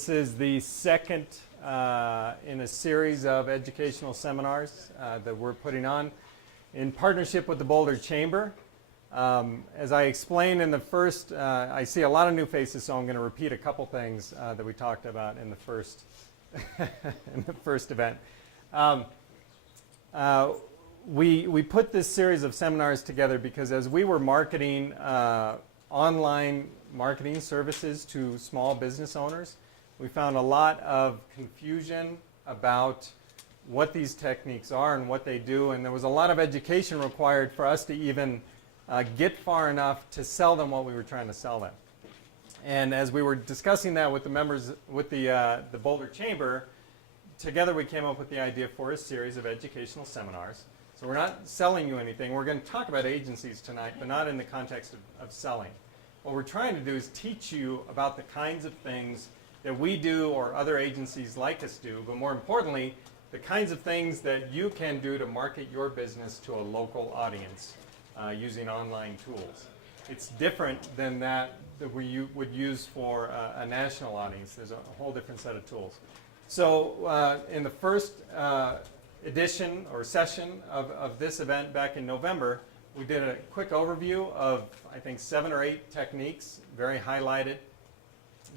This is the second in a series of educational seminars that we're putting on in partnership with the Boulder Chamber. As I explained in the first, I see a lot of new faces, so I'm going to repeat a couple things that we talked about in the first in the first event. We put this series of seminars together because as we were marketing online marketing services to small business owners, we found a lot of confusion about what these techniques are and what they do, and there was a lot of education required for us to even get far enough to sell them what we were trying to sell them. And as we were discussing that with the members, with the Boulder Chamber, together we came up with the idea for a series of educational seminars. So we're not selling you anything. We're going to talk about agencies tonight, but not in the context of selling. What we're trying to do is teach you about the kinds of things that we do or other agencies like us do, but more importantly, the kinds of things that you can do to market your business to a local audience using online tools. It's different than that we would use for a national audience. There's a whole different set of tools. So in the first edition or session of this event back in November, we did a quick overview of, I think, 7 or 8 techniques, very highlighted.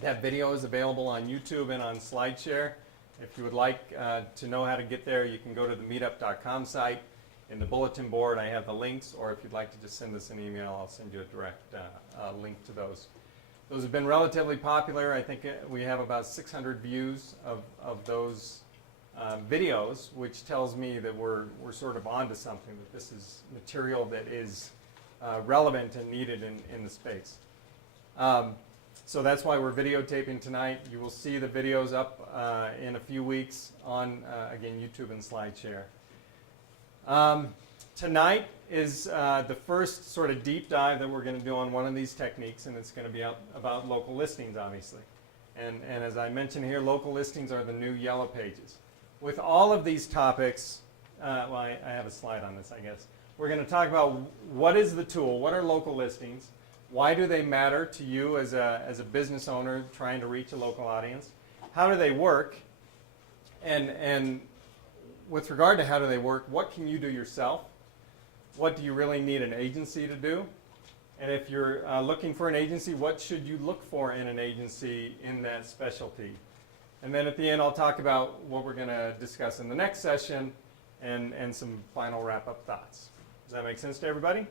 That video is available on YouTube and on SlideShare. If you would like to know how to get there, you can go to the meetup.com site. In the bulletin board, I have the links, or if you'd like to just send us an email, I'll send you a direct link to those. Those have been relatively popular. I think we have about 600 views of those videos, which tells me that we're sort of onto something, that this is material that is relevant and needed in the space. So that's why we're videotaping tonight. You will see the videos up in a few weeks on, again, YouTube and SlideShare. Tonight is the first sort of deep dive that we're going to do on one of these techniques, and it's going to be about local listings, obviously. And as I mentioned here, local listings are the new yellow pages. With all of these topics, well, I have a slide on this, I guess. We're going to talk about what is the tool, what are local listings, why do they matter to you as a business owner trying to reach a local audience, how do they work, and with regard to how do they work, what can you do yourself, what do you really need an agency to do, and if you're looking for an agency, what should you look for in an agency in that specialty. And then at the end, I'll talk about what we're going to discuss in the next session and some final wrap-up thoughts. Does that make sense to everybody?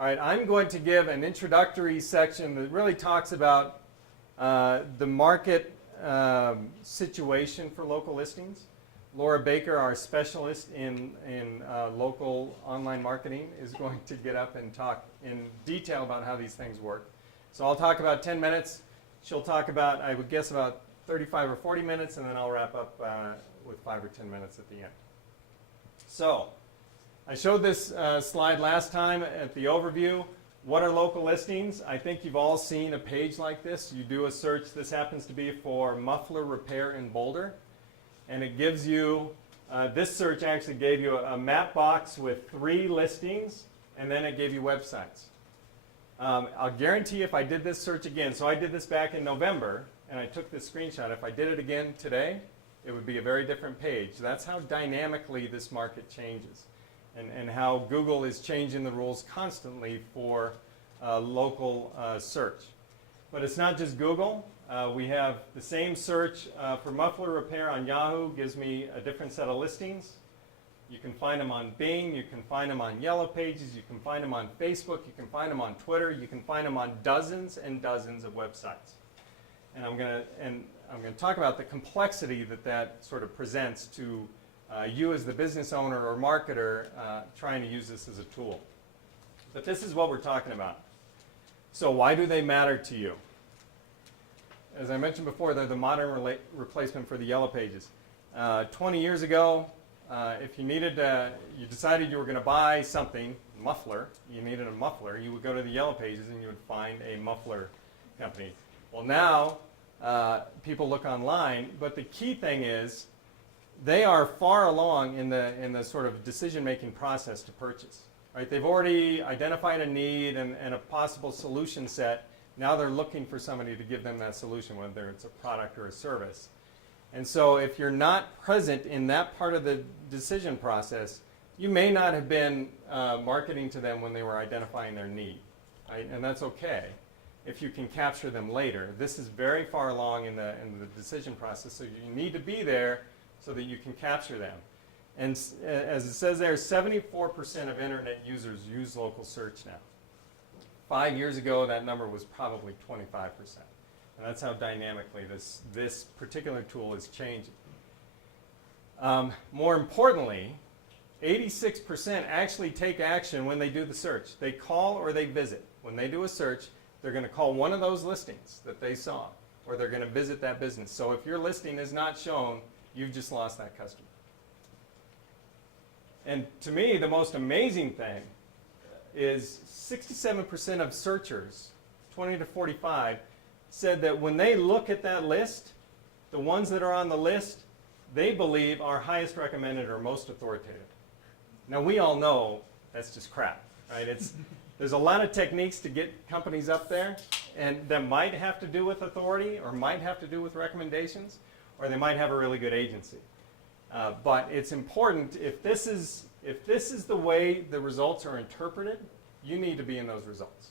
All right, I'm going to give an introductory section that really talks about the market situation for local listings. Laura Baker, our specialist in local online marketing, is going to get up and talk in detail about how these things work. So I'll talk about 10 minutes. She'll talk about, I would guess, about 35 or 40 minutes, and then I'll wrap up with 5 or 10 minutes at the end. So I showed this slide last time at the overview. What are local listings? I think you've all seen a page like this. You do a search. This happens to be for muffler repair in Boulder. And it gives you, this search actually gave you a map box with 3 listings, and then it gave you websites. I'll guarantee if I did this search again, so I did this back in November, and I took this screenshot. If I did it again today, it would be a very different page. That's how dynamically this market changes, and how Google is changing the rules constantly for local search. But it's not just Google. We have the same search for muffler repair on Yahoo, gives me a different set of listings. You can find them on Bing, you can find them on Yellow Pages, you can find them on Facebook, you can find them on Twitter, you can find them on dozens and dozens of websites. And I'm going to talk about the complexity that sort of presents to you as the business owner or marketer trying to use this as a tool. But this is what we're talking about. So why do they matter to you? As I mentioned before, they're the modern replacement for the Yellow Pages. 20 years ago, if you needed, you decided you were going to buy something, muffler, you needed a muffler, you would go to the Yellow Pages and you would find a muffler company. Well, now people look online, but the key thing is they are far along in the sort of decision-making process to purchase. Right? They've already identified a need and a possible solution set Now they're looking for somebody to give them that solution, whether it's a product or a service. And so if you're not present in that part of the decision process, you may not have been marketing to them when they were identifying their need, right? And that's okay if you can capture them later. This is very far along in the decision process, so you need to be there so that you can capture them. And as it says there, 74% of internet users use local search now. 5 years ago, that number was probably 25%. And that's how dynamically this particular tool is changing. More importantly, 86% actually take action when they do the search. They call or they visit. When they do a search, they're going to call one of those listings that they saw, or they're going to visit that business. So if your listing is not shown, you've just lost that customer. And to me, the most amazing thing is 67% of searchers, 20 to 45, said that when they look at that list, the ones that are on the list, they believe are highest recommended or most authoritative. Now, we all know that's just crap, right? There's a lot of techniques to get companies up there, and that might have to do with authority or might have to do with recommendations, or they might have a really good agency. But it's important, if this is the way the results are interpreted, you need to be in those results.